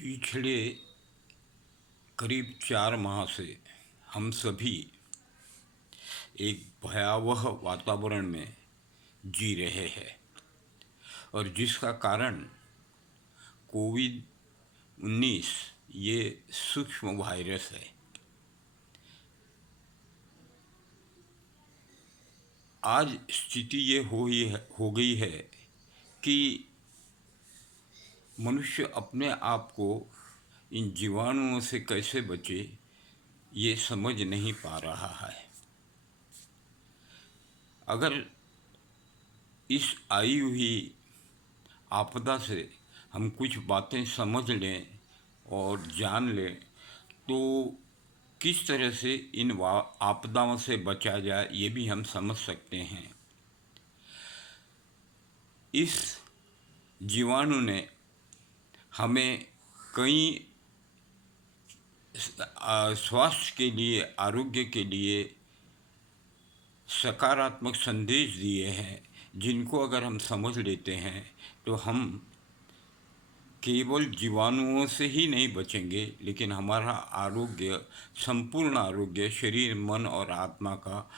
पिछले करीब 4 माह से हम सभी एक भयावह वातावरण में जी रहे हैं और जिसका कारण कोविड-19 ये सूक्ष्म वायरस है। आज स्थिति ये हो गई है कि मनुष्य अपने आप को इन जीवाणुओं से कैसे बचे ये समझ नहीं पा रहा है। अगर इस आई हुई आपदा से हम कुछ बातें समझ लें और जान लें तो किस तरह से इन आपदाओं से बचा जाए ये भी हम समझ सकते हैं। इस जीवाणु ने हमें कई स्वास्थ्य के लिए, आरोग्य के लिए सकारात्मक संदेश दिए हैं जिनको अगर हम समझ लेते हैं तो हम केवल जीवाणुओं से ही नहीं बचेंगे लेकिन हमारा आरोग्य, संपूर्ण आरोग्य, शरीर, मन और आत्मा का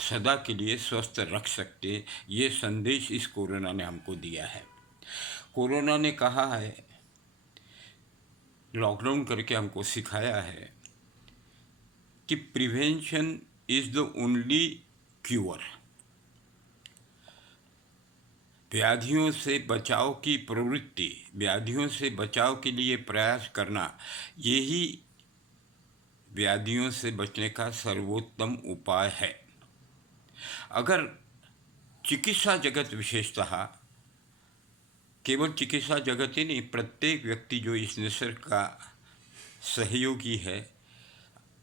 सदा के लिए स्वस्थ रख सकते। ये संदेश इस कोरोना ने हमको दिया है। कोरोना ने कहा है, लॉकडाउन करके हमको सिखाया है कि prevention is the only cure. व्याधियों से बचाव की प्रवृत्ति, व्याधियों से बचाव के लिए प्रयास करना, यही व्याधियों से बचने का सर्वोत्तम उपाय है। अगर चिकित्सा जगत विशेषतः, केवल चिकित्सा जगत ही नहीं, प्रत्येक व्यक्ति जो इस निसर्ग का सहयोगी है,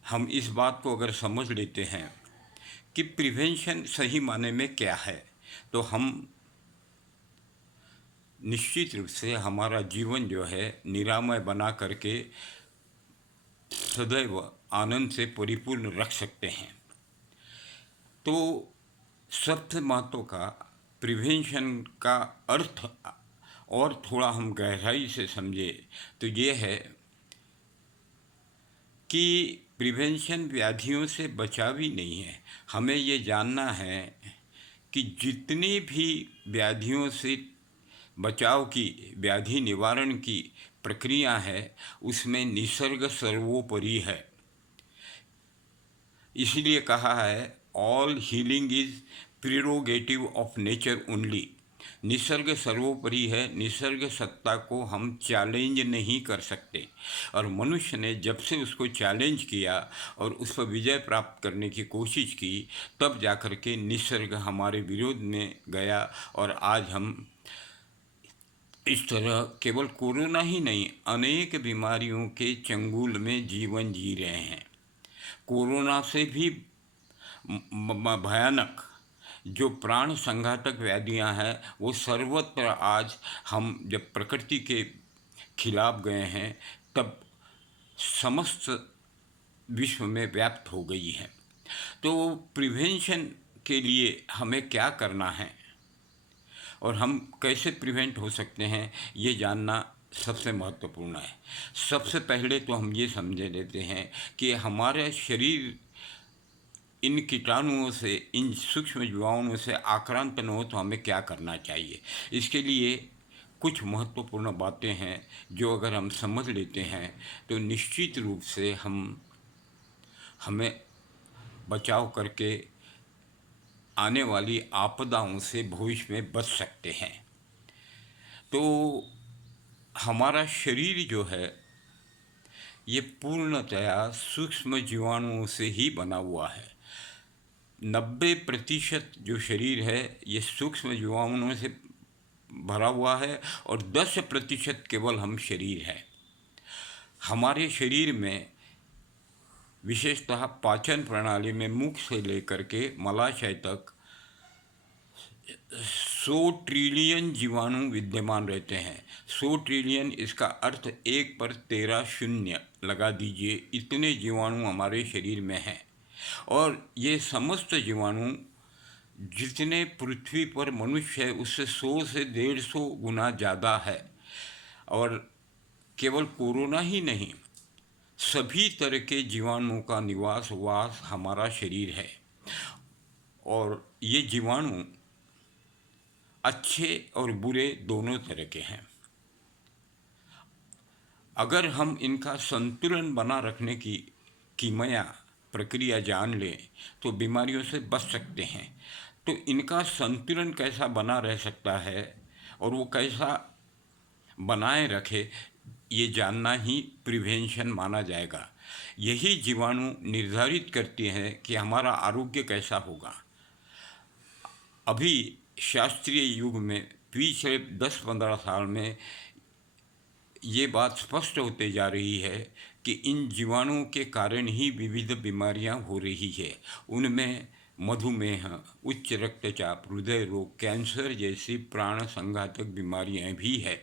हम इस बात को अगर समझ लेते हैं कि प्रिवेंशन सही माने में क्या है तो हम निश्चित रूप से हमारा जीवन जो है निरामय बना करके सदैव आनंद से परिपूर्ण रख सकते हैं। तो सबसे महत्व का प्रिवेंशन का अर्थ और थोड़ा हम गहराई से समझे तो ये है कि प्रिवेंशन व्याधियों से बचाव ही नहीं है। हमें ये जानना है कि जितनी भी व्याधियों से बचाव की, व्याधि निवारण की प्रक्रिया है उसमें निसर्ग सर्वोपरि है। इसलिए कहा है all healing is prerogative of nature only. निसर्ग सर्वोपरि है, निसर्ग सत्ता को हम चैलेंज नहीं कर सकते और मनुष्य ने जब से उसको चैलेंज किया और उस पर विजय प्राप्त करने की कोशिश की तब जाकर के निसर्ग हमारे विरोध में गया और आज हम इस तरह केवल कोरोना ही नहीं, अनेक बीमारियों के चंगुल में जीवन जी रहे हैं। कोरोना से भी भयानक जो प्राण संघातक व्याधियां हैं वो सर्वत्र आज हम जब प्रकृति के खिलाफ गए हैं तब समस्त विश्व में व्याप्त हो गई है। तो प्रिवेंशन के लिए हमें क्या करना है और हम कैसे प्रिवेंट हो सकते हैं ये जानना सबसे महत्वपूर्ण है। सबसे पहले तो हम ये समझ लेते हैं कि हमारा शरीर इन कीटाणुओं से, इन सूक्ष्म जीवाणुओं से आक्रांत न हो तो हमें क्या करना चाहिए। इसके लिए कुछ महत्वपूर्ण बातें हैं जो अगर हम समझ लेते हैं तो निश्चित रूप से हमें बचाव करके आने वाली आपदाओं से भविष्य में बच सकते हैं। तो हमारा शरीर जो है ये पूर्णतया सूक्ष्म जीवाणुओं से ही बना हुआ है। 90% जो शरीर है ये सूक्ष्म जीवाणुओं से भरा हुआ है और 10% केवल हम शरीर हैं। हमारे शरीर में विशेषतः पाचन प्रणाली में मुख से लेकर के मलाशय तक 100 ट्रिलियन जीवाणु विद्यमान रहते हैं। 100 ट्रिलियन, इसका अर्थ 1 पर 13 शून्य लगा दीजिए, इतने जीवाणु हमारे शरीर में हैं। और ये समस्त जीवाणु जितने पृथ्वी पर मनुष्य है उससे 100 से 150 गुना ज़्यादा है। और केवल कोरोना ही नहीं, सभी तरह के जीवाणुओं का निवास वास हमारा शरीर है। और ये जीवाणु अच्छे और बुरे दोनों तरह के हैं। अगर हम इनका संतुलन बना रखने की कीमिया प्रक्रिया जान लें तो बीमारियों से बच सकते हैं। तो इनका संतुलन कैसा बना रह सकता है और वो कैसा बनाए रखे, ये जानना ही प्रिवेंशन माना जाएगा। यही जीवाणु निर्धारित करते हैं कि हमारा आरोग्य कैसा होगा। अभी शास्त्रीय युग में पिछले 10-15 साल में ये बात स्पष्ट होते जा रही है कि इन जीवाणुओं के कारण ही विविध बीमारियां हो रही है। उनमें मधुमेह, उच्च रक्तचाप, हृदय रोग, कैंसर जैसी प्राण संघातक बीमारियां भी है।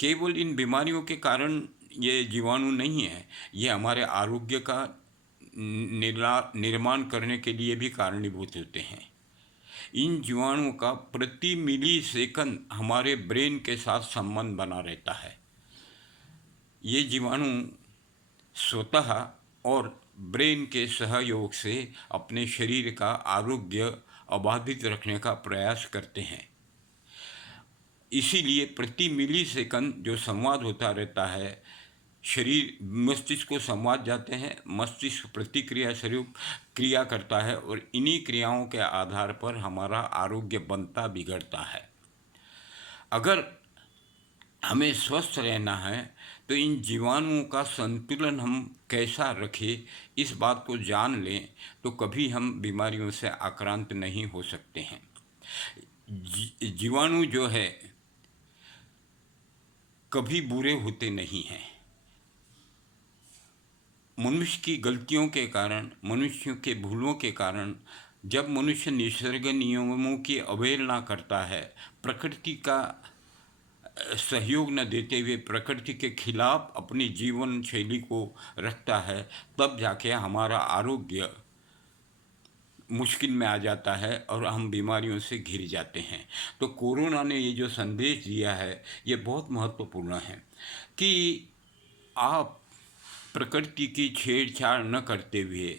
केवल इन बीमारियों के कारण ये जीवाणु नहीं है, ये हमारे आरोग्य का निर्माण करने के लिए भी कारणीभूत होते हैं। इन जीवाणुओं का प्रति मिली सेकंड हमारे ब्रेन के साथ संबंध बना रहता है। ये जीवाणु स्वतः और ब्रेन के सहयोग से अपने शरीर का आरोग्य अबाधित रखने का प्रयास करते हैं। इसीलिए प्रति मिली सेकंड जो संवाद होता रहता है, शरीर मस्तिष्क को संवाद जाते हैं, मस्तिष्क प्रतिक्रिया स्वरूप क्रिया करता है और इन्हीं क्रियाओं के आधार पर हमारा आरोग्य बनता बिगड़ता है। अगर हमें स्वस्थ रहना है तो इन जीवाणुओं का संतुलन हम कैसा रखें, इस बात को जान लें तो कभी हम बीमारियों से आक्रांत नहीं हो सकते हैं। जीवाणु जो है कभी बुरे होते नहीं हैं। मनुष्य की गलतियों के कारण, मनुष्यों के भूलों के कारण जब मनुष्य निसर्ग नियमों की अवहेलना करता है, प्रकृति का सहयोग न देते हुए प्रकृति के खिलाफ अपनी जीवन शैली को रखता है, तब जाके हमारा आरोग्य मुश्किल में आ जाता है और हम बीमारियों से घिर जाते हैं। तो कोरोना ने ये जो संदेश दिया है ये बहुत महत्वपूर्ण है कि आप प्रकृति की छेड़छाड़ न करते हुए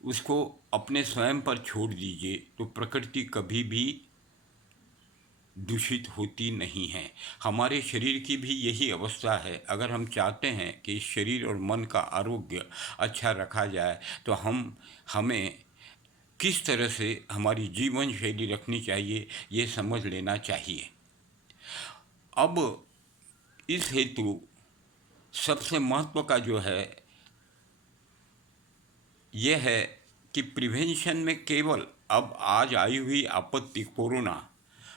उसको अपने स्वयं पर छोड़ दीजिए, तो प्रकृति कभी भी दूषित होती नहीं है। हमारे शरीर की भी यही अवस्था है। अगर हम चाहते हैं कि शरीर और मन का आरोग्य अच्छा रखा जाए तो हमें किस तरह से हमारी जीवन शैली रखनी चाहिए ये समझ लेना चाहिए। अब इस हेतु सबसे महत्व का जो है यह है कि प्रिवेंशन में केवल अब आज आई हुई आपत्ति कोरोना,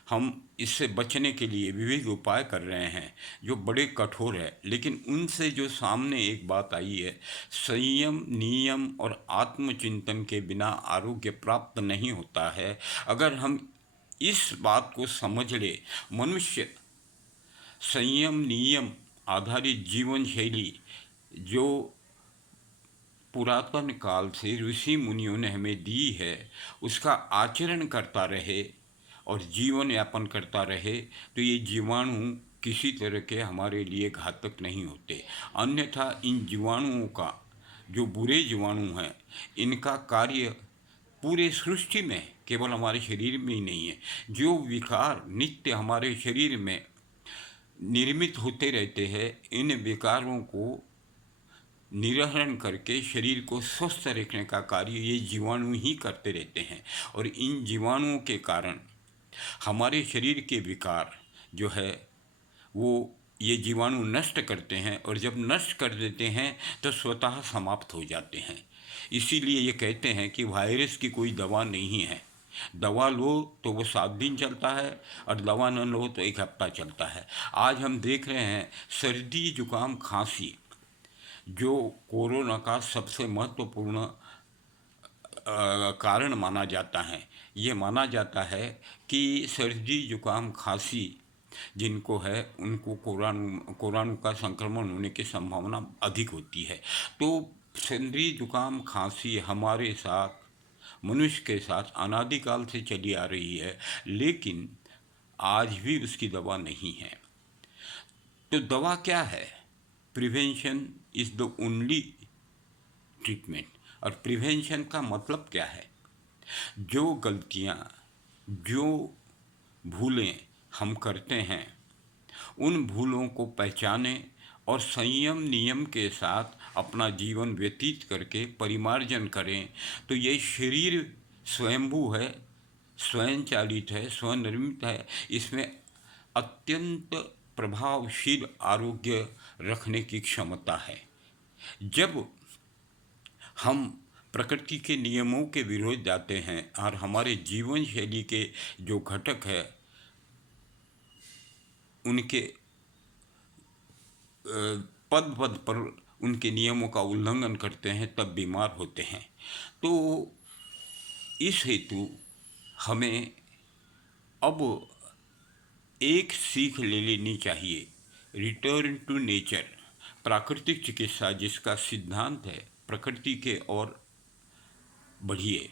हम इससे बचने के लिए विविध उपाय कर रहे हैं जो बड़े कठोर है, लेकिन उनसे जो सामने एक बात आई है, संयम, नियम और आत्मचिंतन के बिना आरोग्य प्राप्त नहीं होता है। अगर हम इस बात को समझ ले, मनुष्य संयम नियम आधारित जीवन शैली जो पुरातन काल से ऋषि मुनियों ने हमें दी है उसका आचरण करता रहे और जीवन यापन करता रहे तो ये जीवाणु किसी तरह के हमारे लिए घातक नहीं होते। अन्यथा इन जीवाणुओं का, जो बुरे जीवाणु हैं, इनका कार्य पूरे सृष्टि में, केवल हमारे शरीर में ही नहीं है। जो विकार नित्य हमारे शरीर में निर्मित होते रहते हैं, इन विकारों को निरहरण करके शरीर को स्वस्थ रखने का कार्य ये जीवाणु ही करते रहते हैं। और इन जीवाणुओं के कारण हमारे शरीर के विकार जो है वो ये जीवाणु नष्ट करते हैं और जब नष्ट कर देते हैं तो स्वतः समाप्त हो जाते हैं। इसीलिए ये कहते हैं कि वायरस की कोई दवा नहीं है। दवा लो तो वो 7 दिन चलता है और दवा न लो तो 1 हफ्ता चलता है। आज हम देख रहे हैं सर्दी, जुकाम, खांसी जो कोरोना का सबसे महत्वपूर्ण कारण माना जाता है। ये माना जाता है कि सर्दी, जुकाम, खांसी जिनको है उनको कोरोना का संक्रमण होने की संभावना अधिक होती है। तो सर्दी, जुकाम, खांसी हमारे साथ, मनुष्य के साथ अनादिकाल से चली आ रही है, लेकिन आज भी उसकी दवा नहीं है। तो दवा क्या है? Prevention is the only treatment. और प्रिवेंशन का मतलब क्या है? जो गलतियाँ, जो भूलें हम करते हैं, उन भूलों को पहचानें और संयम नियम के साथ अपना जीवन व्यतीत करके परिमार्जन करें। तो ये शरीर स्वयंभू है, स्वयं चालित है, स्वनिर्मित है। इसमें अत्यंत प्रभावशील आरोग्य रखने की क्षमता है। जब हम प्रकृति के नियमों के विरोध जाते हैं और हमारे जीवन शैली के जो घटक है उनके पद पद पर उनके नियमों का उल्लंघन करते हैं, तब बीमार होते हैं। तो इस हेतु हमें अब एक सीख ले लेनी चाहिए, रिटर्न टू नेचर। प्राकृतिक चिकित्सा जिसका सिद्धांत है प्रकृति के और बढ़िए,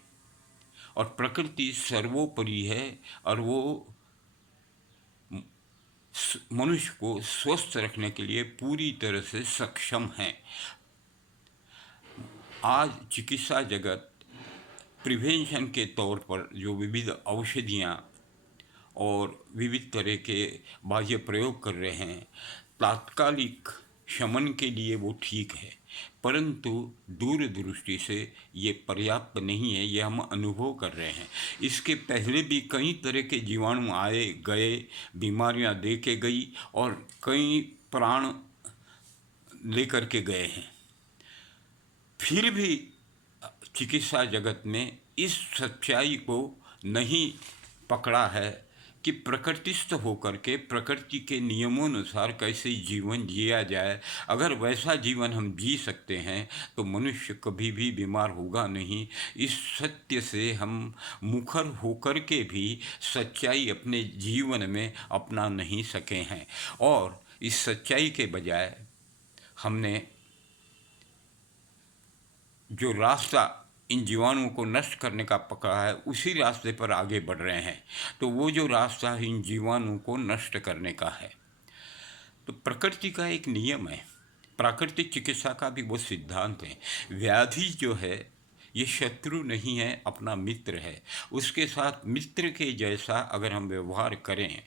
और प्रकृति सर्वोपरि है और वो मनुष्य को स्वस्थ रखने के लिए पूरी तरह से सक्षम है। आज चिकित्सा जगत प्रिवेंशन के तौर पर जो विविध औषधियाँ और विविध तरह के बाह्य प्रयोग कर रहे हैं, तात्कालिक शमन के लिए वो ठीक है, परंतु दूरदृष्टि से ये पर्याप्त नहीं है। ये हम अनुभव कर रहे हैं। इसके पहले भी कई तरह के जीवाणु आए गए, बीमारियां दे के गई और कई प्राण लेकर के गए हैं। फिर भी चिकित्सा जगत में इस सच्चाई को नहीं पकड़ा है कि प्रकृतिस्थ होकर के प्रकृति के नियमों अनुसार कैसे जीवन जिया जाए। अगर वैसा जीवन हम जी सकते हैं तो मनुष्य कभी भी बीमार होगा नहीं। इस सत्य से हम मुखर होकर के भी सच्चाई अपने जीवन में अपना नहीं सके हैं, और इस सच्चाई के बजाय हमने जो रास्ता इन जीवाणुओं को नष्ट करने का पकड़ा है उसी रास्ते पर आगे बढ़ रहे हैं। तो वो जो रास्ता इन जीवाणुओं को नष्ट करने का है, तो प्रकृति का एक नियम है, प्राकृतिक चिकित्सा का भी वो सिद्धांत है। व्याधि जो है ये शत्रु नहीं है, अपना मित्र है। उसके साथ मित्र के जैसा अगर हम व्यवहार करें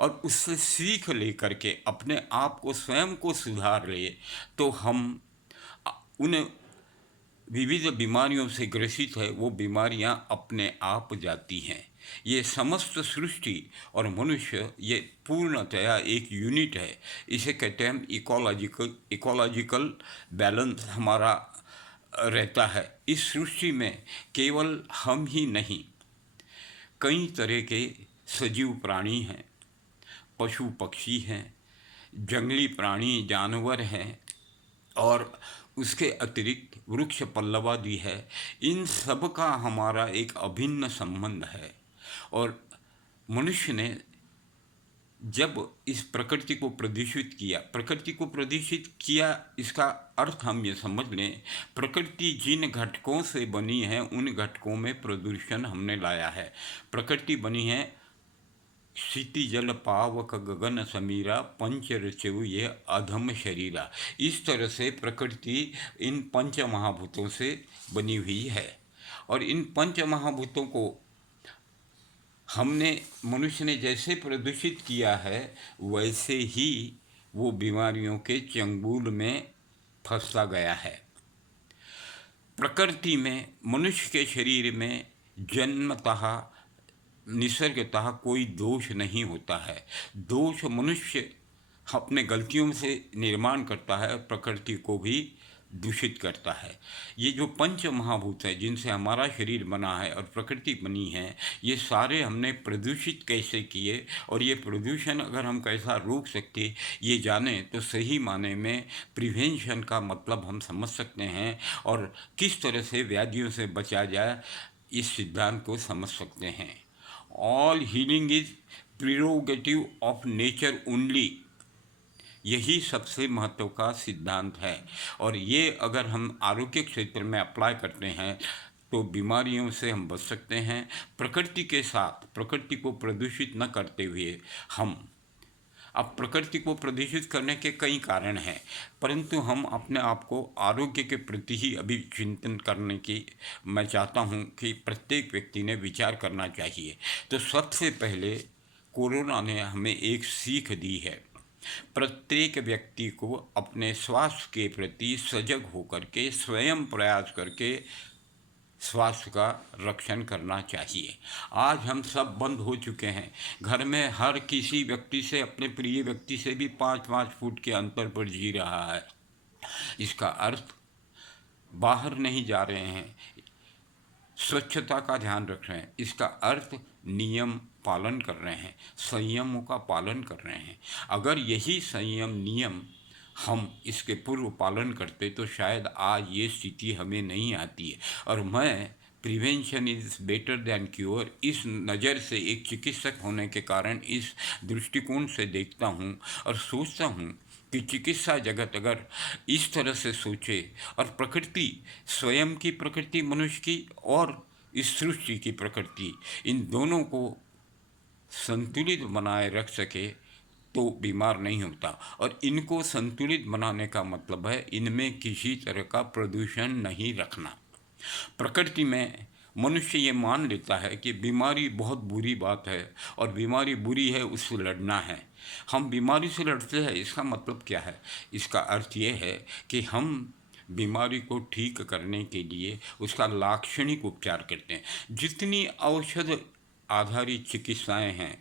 और उससे सीख लेकर के अपने आप को स्वयं को सुधार ले, तो हम उन विविध बीमारियों से ग्रसित है वो बीमारियां अपने आप जाती हैं। ये समस्त सृष्टि और मनुष्य ये पूर्णतया एक यूनिट है। इसे कहते हैं हम इकोलॉजिकल बैलेंस हमारा रहता है। इस सृष्टि में केवल हम ही नहीं, कई तरह के सजीव प्राणी हैं, पशु पक्षी हैं, जंगली प्राणी जानवर हैं, और उसके अतिरिक्त वृक्ष पल्लवादि है। इन सब का हमारा एक अभिन्न संबंध है। और मनुष्य ने जब इस प्रकृति को प्रदूषित किया, इसका अर्थ हम ये समझ लें, प्रकृति जिन घटकों से बनी है उन घटकों में प्रदूषण हमने लाया है। प्रकृति बनी है क्षिति जल पावक गगन समीरा पंच रचु ये अधम शरीरा। इस तरह से प्रकृति इन पंच महाभूतों से बनी हुई है, और इन पंच महाभूतों को हमने मनुष्य ने जैसे प्रदूषित किया है वैसे ही वो बीमारियों के चंगुल में फंसता गया है। प्रकृति में मनुष्य के शरीर में जन्मतः निसर्गतः कोई दोष नहीं होता है। दोष मनुष्य अपने गलतियों से निर्माण करता है, प्रकृति को भी दूषित करता है। ये जो पंच महाभूत है जिनसे हमारा शरीर बना है और प्रकृति बनी है, ये सारे हमने प्रदूषित कैसे किए, और ये प्रदूषण अगर हम कैसा रोक सकते ये जाने तो सही माने में प्रिवेंशन का मतलब हम समझ सकते हैं, और किस तरह से व्याधियों से बचा जाए इस सिद्धांत को समझ सकते हैं। All healing is prerogative of nature only, यही सबसे महत्व का सिद्धांत है। और ये अगर हम आरोग्य क्षेत्र में अप्लाई करते हैं तो बीमारियों से हम बच सकते हैं। प्रकृति के साथ, प्रकृति को प्रदूषित न करते हुए हम अब प्रकृति को प्रदूषित करने के कई कारण हैं, परंतु हम अपने आप को आरोग्य के प्रति ही अभी चिंतन करने की मैं चाहता हूँ कि प्रत्येक व्यक्ति ने विचार करना चाहिए। तो सबसे पहले कोरोना ने हमें एक सीख दी है। प्रत्येक व्यक्ति को अपने स्वास्थ्य के प्रति सजग होकर के स्वयं प्रयास करके स्वास्थ्य का रक्षण करना चाहिए। आज हम सब बंद हो चुके हैं। घर में हर किसी व्यक्ति से, अपने प्रिय व्यक्ति से भी 5-5 फुट के अंतर पर जी रहा है। इसका अर्थ बाहर नहीं जा रहे हैं, स्वच्छता का ध्यान रख रहे हैं। इसका अर्थ नियम पालन कर रहे हैं, संयमों का पालन कर रहे हैं। अगर यही संयम नियम हम इसके पूर्व पालन करते तो शायद आज ये स्थिति हमें नहीं आती है। और मैं prevention is better than cure इस नज़र से, एक चिकित्सक होने के कारण इस दृष्टिकोण से देखता हूँ और सोचता हूँ कि चिकित्सा जगत अगर इस तरह से सोचे और प्रकृति, स्वयं की प्रकृति मनुष्य की और इस सृष्टि की प्रकृति, इन दोनों को संतुलित बनाए रख सके तो बीमार नहीं होता। और इनको संतुलित बनाने का मतलब है इनमें किसी तरह का प्रदूषण नहीं रखना। प्रकृति में मनुष्य ये मान लेता है कि बीमारी बहुत बुरी बात है और बीमारी बुरी है, उससे लड़ना है। हम बीमारी से लड़ते हैं, इसका मतलब क्या है? इसका अर्थ ये है कि हम बीमारी को ठीक करने के लिए उसका लाक्षणिक उपचार करते हैं। जितनी औषध आधारित चिकित्साएं हैं,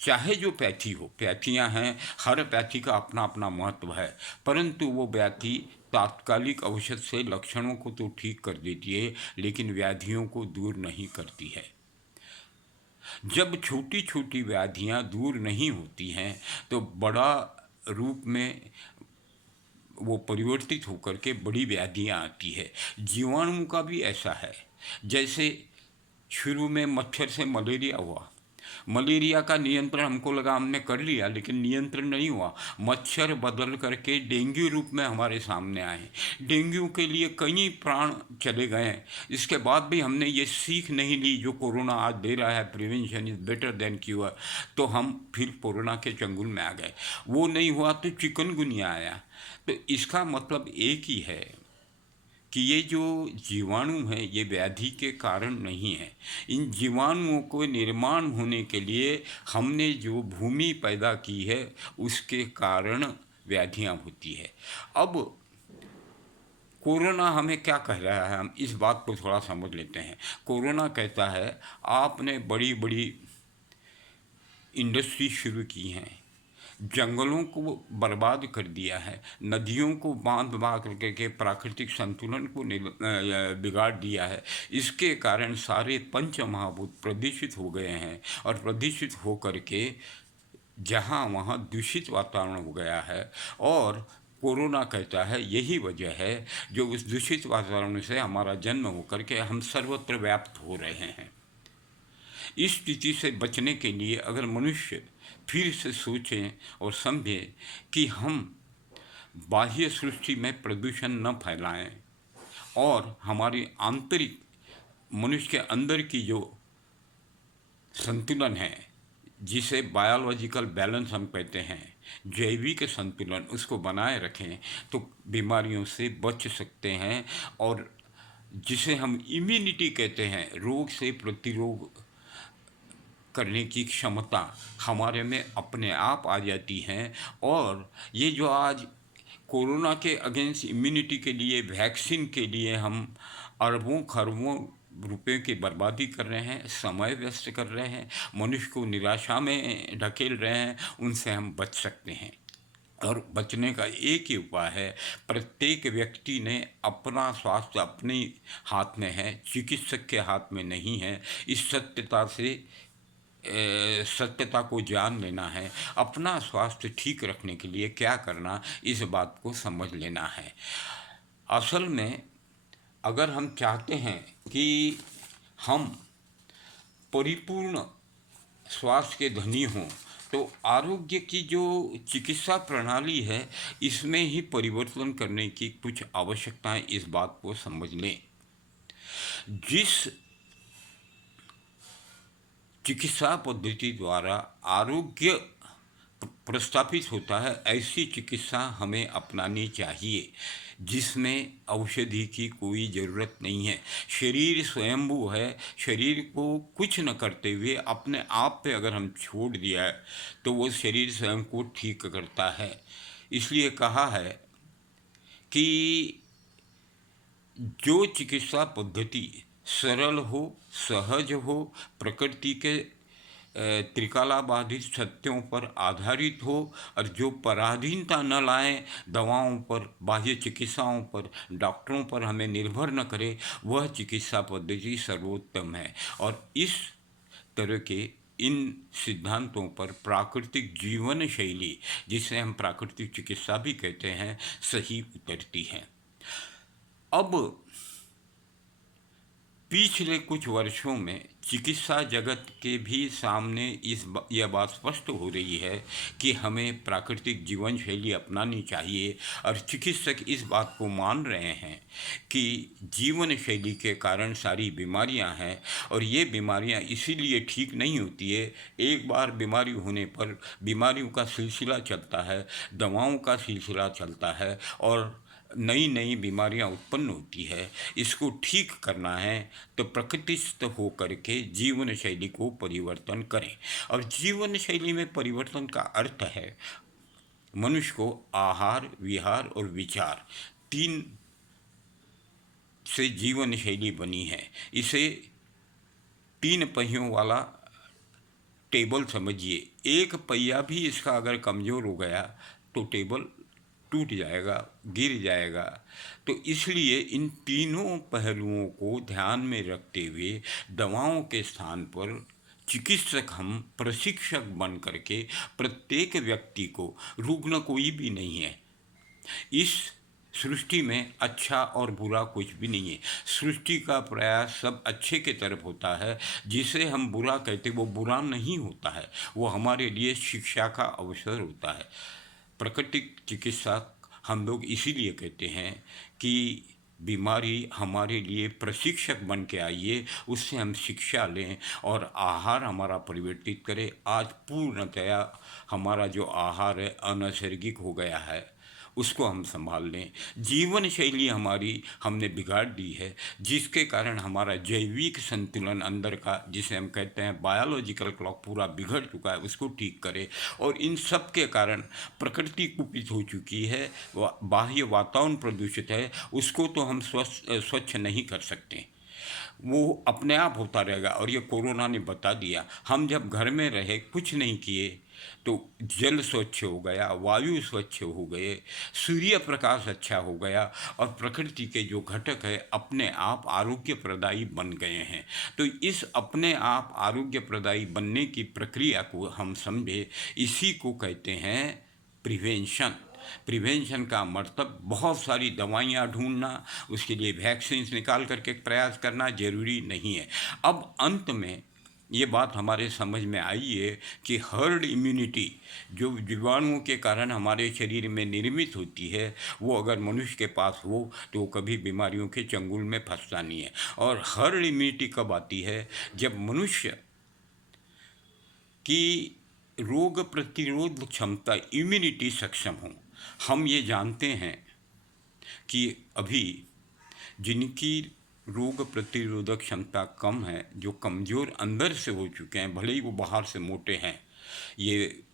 चाहे जो पैथी हो, पैथियाँ हैं, हर पैथी का अपना अपना महत्व है, परंतु वो व्याधि तात्कालिक औषध से लक्षणों को तो ठीक कर देती है, लेकिन व्याधियों को दूर नहीं करती है। जब छोटी छोटी व्याधियाँ दूर नहीं होती हैं तो बड़ा रूप में वो परिवर्तित होकर के बड़ी व्याधियाँ आती है। जीवाणु का भी ऐसा है। जैसे शुरू में मच्छर से मलेरिया हुआ, मलेरिया का नियंत्रण हमको लगा हमने कर लिया, लेकिन नियंत्रण नहीं हुआ। मच्छर बदल करके डेंगू रूप में हमारे सामने आए। डेंगू के लिए कई प्राण चले गए। इसके बाद भी हमने ये सीख नहीं ली जो कोरोना आज दे रहा है, prevention is better than cure, तो हम फिर कोरोना के चंगुल में आ गए। वो नहीं हुआ तो चिकनगुनिया आया। तो इसका मतलब एक ही है कि ये जो जीवाणु हैं ये व्याधि के कारण नहीं है। इन जीवाणुओं को निर्माण होने के लिए हमने जो भूमि पैदा की है उसके कारण व्याधियाँ होती है। अब कोरोना हमें क्या कह रहा है, हम इस बात को थोड़ा समझ लेते हैं। कोरोना कहता है आपने बड़ी बड़ी इंडस्ट्री शुरू की हैं, जंगलों को बर्बाद कर दिया है, नदियों को बांध करके प्राकृतिक संतुलन को बिगाड़ दिया है। इसके कारण सारे पंच महाभूत प्रदूषित हो गए हैं और प्रदूषित हो करके जहाँ वहाँ दूषित वातावरण हो गया है। और कोरोना कहता है यही वजह है जो उस दूषित वातावरण से हमारा जन्म होकर के हम सर्वत्र व्याप्त हो रहे हैं। इस स्थिति से बचने के लिए अगर मनुष्य फिर से सोचें और समझें कि हम बाह्य सृष्टि में प्रदूषण न फैलाएं और हमारी आंतरिक मनुष्य के अंदर की जो संतुलन है, जिसे बायोलॉजिकल बैलेंस हम कहते हैं, जैविक संतुलन, उसको बनाए रखें तो बीमारियों से बच सकते हैं। और जिसे हम इम्यूनिटी कहते हैं, रोग से प्रतिरोध करने की क्षमता हमारे में अपने आप आ जाती है। और ये जो आज कोरोना के अगेंस्ट इम्यूनिटी के लिए, वैक्सीन के लिए हम अरबों खरबों रुपए की बर्बादी कर रहे हैं, समय व्यस्त कर रहे हैं, मनुष्य को निराशा में ढकेल रहे हैं, उनसे हम बच सकते हैं। और बचने का एक ही उपाय है, प्रत्येक व्यक्ति ने अपना स्वास्थ्य अपने हाथ में है, चिकित्सक के हाथ में नहीं है। इस सत्यता को जान लेना है। अपना स्वास्थ्य ठीक रखने के लिए क्या करना, इस बात को समझ लेना है। असल में अगर हम चाहते हैं कि हम परिपूर्ण स्वास्थ्य के धनी हों तो आरोग्य की जो चिकित्सा प्रणाली है इसमें ही परिवर्तन करने की कुछ आवश्यकताएं, इस बात को समझ लें। जिस चिकित्सा पद्धति द्वारा आरोग्य प्रस्तापित होता है, ऐसी चिकित्सा हमें अपनानी चाहिए जिसमें औषधि की कोई ज़रूरत नहीं है। शरीर स्वयंभू है, शरीर को कुछ न करते हुए अपने आप पे अगर हम छोड़ दिया है तो वो शरीर स्वयं को ठीक करता है। इसलिए कहा है कि जो चिकित्सा पद्धति सरल हो, सहज हो, प्रकृति के त्रिकालाबाधित सत्यों पर आधारित हो और जो पराधीनता न लाए, दवाओं पर, बाह्य चिकित्साओं पर, डॉक्टरों पर हमें निर्भर न करे, वह चिकित्सा पद्धति सर्वोत्तम है। और इस तरह के इन सिद्धांतों पर प्राकृतिक जीवन शैली, जिसे हम प्राकृतिक चिकित्सा भी कहते हैं, सही उतरती है। अब पिछले कुछ वर्षों में चिकित्सा जगत के भी सामने यह बात स्पष्ट हो रही है कि हमें प्राकृतिक जीवन शैली अपनानी चाहिए, और चिकित्सक इस बात को मान रहे हैं कि जीवन शैली के कारण सारी बीमारियां हैं, और ये बीमारियां इसीलिए ठीक नहीं होती है। एक बार बीमारी होने पर बीमारियों का सिलसिला चलता है, दवाओं का सिलसिला चलता है, और नई नई बीमारियां उत्पन्न होती है। इसको ठीक करना है तो प्रकृतिस्थ हो करके जीवन शैली को परिवर्तन करें। और जीवन शैली में परिवर्तन का अर्थ है मनुष्य को आहार, विहार और विचार, तीन से जीवन शैली बनी है। इसे तीन पहियों वाला टेबल समझिए। एक पहिया भी इसका अगर कमज़ोर हो गया तो टेबल टूट जाएगा, गिर जाएगा। तो इसलिए इन तीनों पहलुओं को ध्यान में रखते हुए दवाओं के स्थान पर चिकित्सक, हम प्रशिक्षक बन करके प्रत्येक व्यक्ति को, रुग्ण कोई भी नहीं है इस सृष्टि में, अच्छा और बुरा कुछ भी नहीं है। सृष्टि का प्रयास सब अच्छे के तरफ होता है। जिसे हम बुरा कहते वो बुरा नहीं होता है, वो हमारे लिए शिक्षा का अवसर होता है। प्राकृतिक चिकित्सा हम लोग इसीलिए कहते हैं कि बीमारी हमारे लिए प्रशिक्षक बन के आई है, उससे हम शिक्षा लें और आहार हमारा परिवर्तित करें। आज पूर्णतया हमारा जो आहार है अनैसर्गिक हो गया है, उसको हम संभाल लें। जीवन शैली हमारी हमने बिगाड़ दी है, जिसके कारण हमारा जैविक संतुलन अंदर का, जिसे हम कहते हैं बायोलॉजिकल क्लॉक, पूरा बिगड़ चुका है, उसको ठीक करें। और इन सब के कारण प्रकृति कुपित हो चुकी है, बाह्य वातावरण प्रदूषित है, उसको तो हम स्वच्छ नहीं कर सकते, वो अपने आप होता रहेगा। और ये कोरोना ने बता दिया। हम जब घर में रहे, कुछ नहीं किए, तो जल स्वच्छ हो गया, वायु स्वच्छ हो गए, सूर्य प्रकाश अच्छा हो गया, और प्रकृति के जो घटक है अपने आप आरोग्य प्रदायी बन गए हैं। तो इस अपने आप आरोग्य प्रदायी बनने की प्रक्रिया को हम समझे, इसी को कहते हैं प्रिवेंशन। प्रिवेंशन का मतलब बहुत सारी दवाइयाँ ढूंढना, उसके लिए वैक्सीन निकाल करके प्रयास करना जरूरी नहीं है। अब अंत में ये बात हमारे समझ में आई है कि हर्ड इम्यूनिटी, जो जीवाणुओं के कारण हमारे शरीर में निर्मित होती है, वो अगर मनुष्य के पास हो तो वो कभी बीमारियों के चंगुल में फंसता नहीं है। और हर्ड इम्यूनिटी कब आती है? जब मनुष्य की रोग प्रतिरोध क्षमता, इम्यूनिटी सक्षम हो। हम ये जानते हैं कि अभी जिनकी रोग प्रतिरोधक क्षमता कम है, जो कमज़ोर अंदर से हो चुके हैं, भले ही वो बाहर से मोटे हैं, ये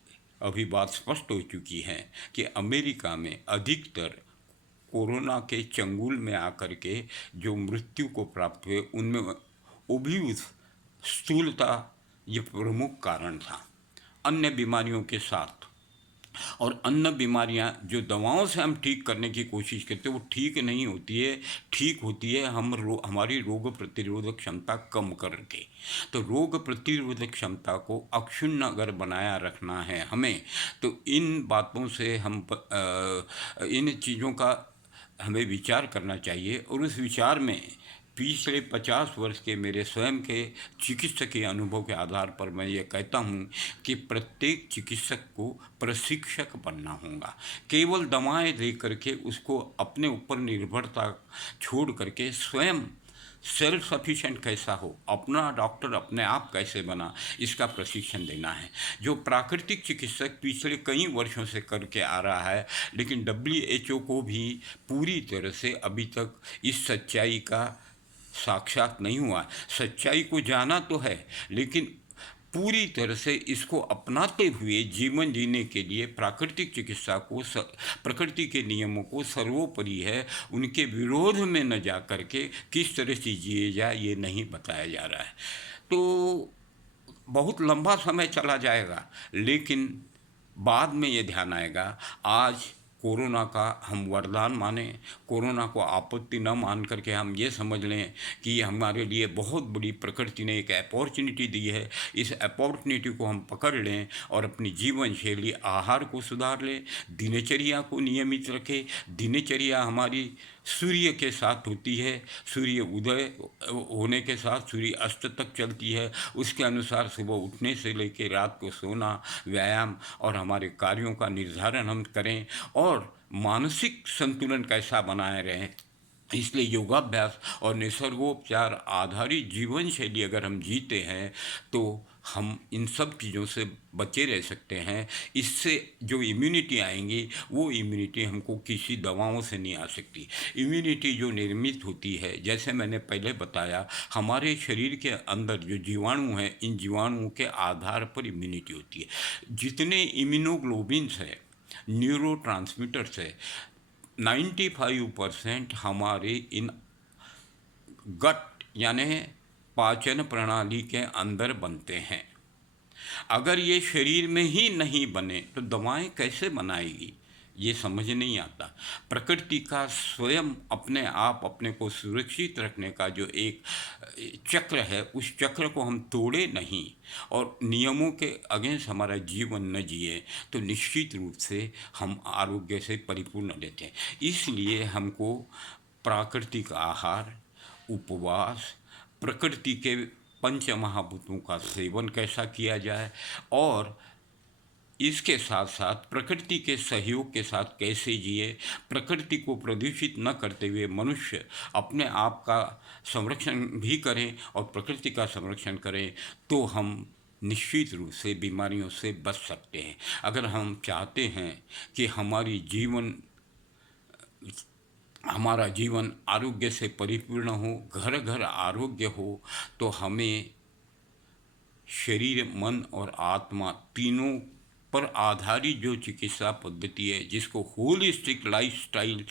अभी बात स्पष्ट हो चुकी है कि अमेरिका में अधिकतर कोरोना के चंगुल में आकर के जो मृत्यु को प्राप्त हुए, उनमें ओबीज, स्थूलता, ये प्रमुख कारण था, अन्य बीमारियों के साथ। और अन्य बीमारियां जो दवाओं से हम ठीक करने की कोशिश करते हैं, वो ठीक नहीं होती है। ठीक होती है हमारी रोग प्रतिरोधक क्षमता कम करके। तो रोग प्रतिरोधक क्षमता को अक्षुण्ण अगर बनाया रखना है हमें, तो इन बातों से इन चीज़ों का हमें विचार करना चाहिए। और उस विचार में पिछले 50 वर्ष के मेरे स्वयं के चिकित्सकीय अनुभव के आधार पर मैं ये कहता हूँ कि प्रत्येक चिकित्सक को प्रशिक्षक बनना होगा। केवल दवाएं दे करके उसको अपने ऊपर निर्भरता छोड़ करके स्वयं सेल्फ सफिशिएंट कैसा हो, अपना डॉक्टर अपने आप कैसे बना, इसका प्रशिक्षण देना है, जो प्राकृतिक चिकित्सक पिछले कई वर्षों से करके आ रहा है। लेकिन WHO को भी पूरी तरह से अभी तक इस सच्चाई का साक्षात नहीं हुआ। सच्चाई को जाना तो है, लेकिन पूरी तरह से इसको अपनाते हुए जीवन जीने के लिए प्राकृतिक चिकित्सा को प्रकृति के नियमों को सर्वोपरि है, उनके विरोध में न जा कर के किस तरह से जिए जाए ये नहीं बताया जा रहा है। तो बहुत लंबा समय चला जाएगा, लेकिन बाद में ये ध्यान आएगा। आज कोरोना का हम वरदान माने, कोरोना को आपत्ति न मान करके हम ये समझ लें कि हमारे लिए बहुत बड़ी प्रकृति ने एक अपॉर्चुनिटी दी है। इस अपॉर्चुनिटी को हम पकड़ लें और अपनी जीवन शैली, आहार को सुधार लें, दिनचर्या को नियमित रखें। दिनचर्या हमारी सूर्य के साथ होती है, सूर्य उदय होने के साथ सूर्य अस्त तक चलती है। उसके अनुसार सुबह उठने से लेकर रात को सोना, व्यायाम और हमारे कार्यों का निर्धारण हम करें, और मानसिक संतुलन कैसा बनाए रहें। इसलिए योगाभ्यास और निसर्गोपचार आधारित जीवन शैली अगर हम जीते हैं तो हम इन सब चीज़ों से बचे रह सकते हैं। इससे जो इम्यूनिटी आएंगी वो इम्यूनिटी हमको किसी दवाओं से नहीं आ सकती। इम्यूनिटी जो निर्मित होती है, जैसे मैंने पहले बताया, हमारे शरीर के अंदर जो जीवाणु हैं, इन जीवाणुओं के आधार पर इम्यूनिटी होती है। जितने इम्यूनोग्लोबिन्स हैं, न्यूरोट्रांसमीटर्स है, 95% हमारे इन गट यानी पाचन प्रणाली के अंदर बनते हैं। अगर ये शरीर में ही नहीं बने तो दवाएं कैसे बनाएगी, ये समझ नहीं आता। प्रकृति का स्वयं अपने आप अपने को सुरक्षित रखने का जो एक चक्र है, उस चक्र को हम तोड़े नहीं और नियमों के अगेंस्ट हमारा जीवन न जिए तो निश्चित रूप से हम आरोग्य से परिपूर्ण लेते हैं। इसलिए हमको प्राकृतिक आहार, उपवास, प्रकृति के पंच महाभूतों का सेवन कैसा किया जाए, और इसके साथ साथ प्रकृति के सहयोग के साथ कैसे जिए, प्रकृति को प्रदूषित न करते हुए मनुष्य अपने आप का संरक्षण भी करें और प्रकृति का संरक्षण करें, तो हम निश्चित रूप से बीमारियों से बच सकते हैं। अगर हम चाहते हैं कि हमारा जीवन आरोग्य से परिपूर्ण हो, घर घर आरोग्य हो, तो हमें शरीर, मन और आत्मा तीनों पर आधारित जो चिकित्सा पद्धति है, जिसको होलिस्टिक लाइफस्टाइल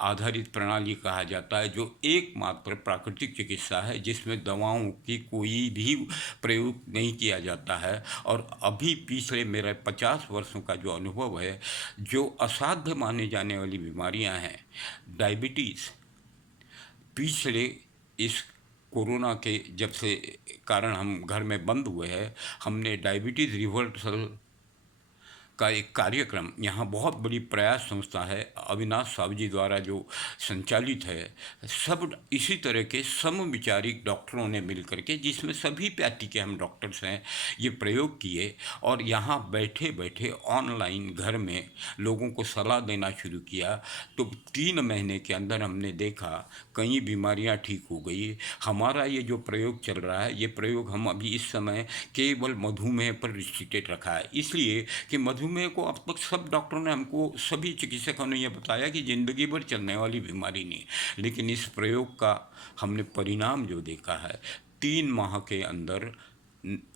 आधारित प्रणाली कहा जाता है, जो एकमात्र प्राकृतिक चिकित्सा है जिसमें दवाओं की कोई भी प्रयोग नहीं किया जाता है। और अभी पिछले मेरे 50 वर्षों का जो अनुभव है, जो असाध्य माने जाने वाली बीमारियां हैं, डायबिटीज़, पिछले इस कोरोना के जब से कारण हम घर में बंद हुए हैं, हमने डायबिटीज़ रिवर्सल का एक कार्यक्रम, यहाँ बहुत बड़ी प्रयास संस्था है अविनाश साहू जी द्वारा जो संचालित है, सब इसी तरह के समविचारिक डॉक्टरों ने मिलकर के, जिसमें सभी पैथी के हम डॉक्टर्स हैं, ये प्रयोग किए और यहाँ बैठे बैठे ऑनलाइन घर में लोगों को सलाह देना शुरू किया। तो 3 महीने के अंदर हमने देखा कई बीमारियाँ ठीक हो गई। हमारा ये जो प्रयोग चल रहा है, ये प्रयोग हम अभी इस समय केवल मधुमेह पर रिस्ट्रिक्टेड रखा है, इसलिए कि मधुमेह को अब तक सब डॉक्टरों ने, हमको सभी चिकित्सकों ने यह बताया कि ज़िंदगी भर चलने वाली बीमारी नहीं। लेकिन इस प्रयोग का हमने परिणाम जो देखा है, 3 माह के अंदर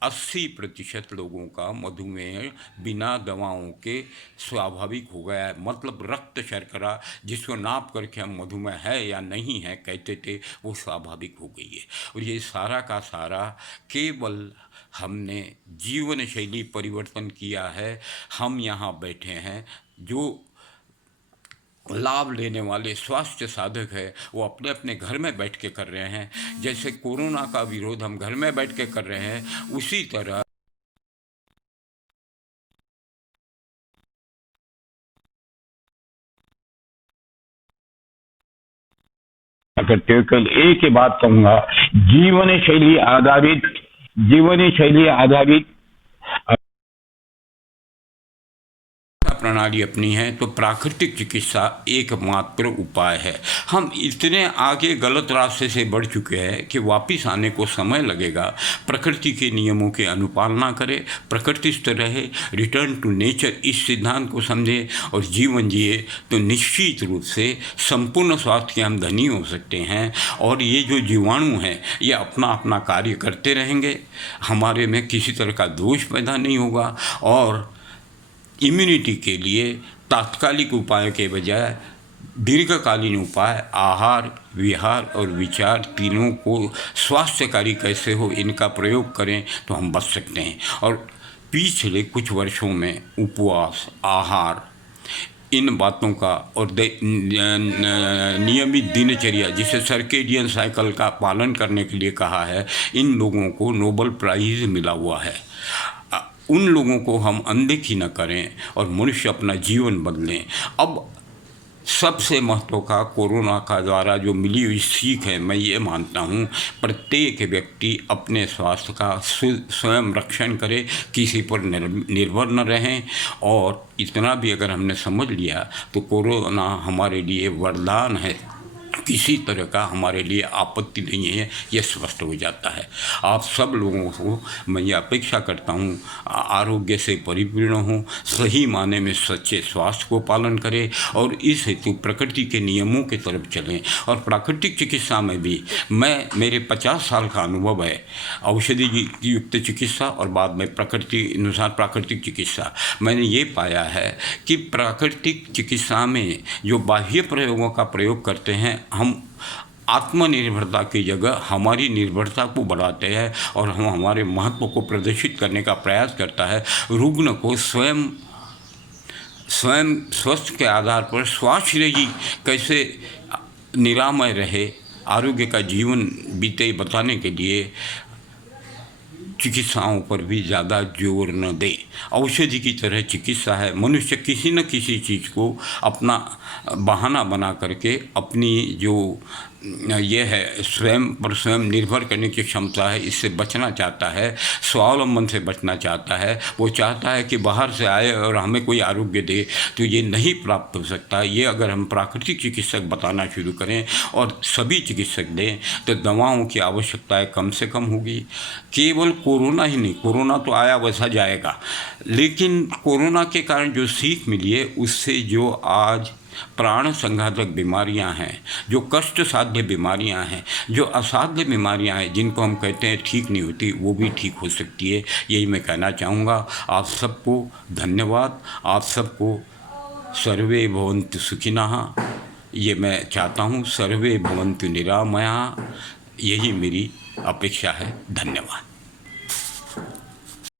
80% लोगों का मधुमेह बिना दवाओं के स्वाभाविक हो गया है। मतलब रक्त शर्करा, जिसको नाप करके हम मधुमेह है या नहीं है कहते थे, वो स्वाभाविक हो गई है। और ये सारा का सारा केवल हमने जीवन शैली परिवर्तन किया है। हम यहाँ बैठे हैं, जो लाभ लेने वाले स्वास्थ्य साधक है वो अपने अपने घर में बैठ के कर रहे हैं। जैसे कोरोना का विरोध हम घर में बैठ के कर रहे हैं, उसी तरह करते हुए कल एक ही बात कहूंगा, जीवन शैली आधारित प्रणाली अपनी है तो प्राकृतिक चिकित्सा एकमात्र उपाय है। हम इतने आगे गलत रास्ते से बढ़ चुके हैं कि वापस आने को समय लगेगा। प्रकृति के नियमों की अनुपालना करें, प्रकृतिस्थ रहे, रिटर्न टू नेचर, इस सिद्धांत को समझें और जीवन जिए तो निश्चित रूप से संपूर्ण स्वास्थ्य के हम धनी हो सकते हैं। और ये जो जीवाणु हैं ये अपना अपना कार्य करते रहेंगे, हमारे में किसी तरह का दोष पैदा नहीं होगा। और इम्यूनिटी के लिए तात्कालिक उपाय के बजाय दीर्घकालीन उपाय आहार, विहार और विचार तीनों को स्वास्थ्यकारी कैसे हो इनका प्रयोग करें तो हम बच सकते हैं। और पिछले कुछ वर्षों में उपवास, आहार, इन बातों का और नियमित दिनचर्या जिसे सर्केडियन साइकिल का पालन करने के लिए कहा है, इन लोगों को नोबेल प्राइज़ मिला हुआ है। उन लोगों को हम अनदेखी न करें और मनुष्य अपना जीवन बदलें। अब सबसे महत्व का कोरोना का द्वारा जो मिली हुई सीख है, मैं ये मानता हूँ प्रत्येक व्यक्ति अपने स्वास्थ्य का स्वयं रक्षण करे, किसी पर निर्भर न रहें। और इतना भी अगर हमने समझ लिया तो कोरोना हमारे लिए वरदान है, किसी तरह का हमारे लिए आपत्ति नहीं है, ये स्पष्ट हो जाता है। आप सब लोगों को मैं ये अपेक्षा करता हूँ आरोग्य से परिपूर्ण हों, सही माने में सच्चे स्वास्थ्य को पालन करें और इस हेतु प्रकृति के नियमों की तरफ चलें। और प्राकृतिक चिकित्सा में भी मेरे 50 साल का अनुभव है, औषधि युक्त चिकित्सा और बाद में प्रकृति अनुसार प्राकृतिक चिकित्सा। मैंने ये पाया है कि प्राकृतिक चिकित्सा में जो बाह्य प्रयोगों का प्रयोग करते हैं, हम आत्मनिर्भरता की जगह हमारी निर्भरता को बढ़ाते हैं और हम हमारे महत्व को प्रदर्शित करने का प्रयास करता है। रुग्ण को स्वयं स्वस्थ के आधार पर स्वास्थ्य कैसे निरामय रहे, आरोग्य का जीवन बीते बताने के लिए चिकित्साओं पर भी ज़्यादा जोर न दे। औषधि की तरह चिकित्सा है, मनुष्य किसी न किसी चीज़ को अपना बहाना बना करके अपनी जो ये है स्वयं पर स्वयं निर्भर करने की क्षमता है, इससे बचना चाहता है, स्वावलंबन से बचना चाहता है। वो चाहता है कि बाहर से आए और हमें कोई आरोग्य दे, तो ये नहीं प्राप्त हो सकता। ये अगर हम प्राकृतिक चिकित्सक बताना शुरू करें और सभी चिकित्सक दें तो दवाओं की आवश्यकताएं कम से कम होगी। केवल कोरोना ही नहीं, कोरोना तो आया वैसा जाएगा, लेकिन कोरोना के कारण जो सीख मिली है उससे जो आज प्राण संघातक बीमारियां हैं, जो कष्ट साध्य बीमारियां हैं, जो असाध्य बीमारियां हैं जिनको हम कहते हैं ठीक नहीं होती, वो भी ठीक हो सकती है। यही मैं कहना चाहूँगा। आप सबको धन्यवाद। आप सबको सर्वे भवन्तु सुखिनः, ये मैं चाहता हूँ, सर्वे भवन्तु निरामयाः, यही मेरी अपेक्षा है। धन्यवाद।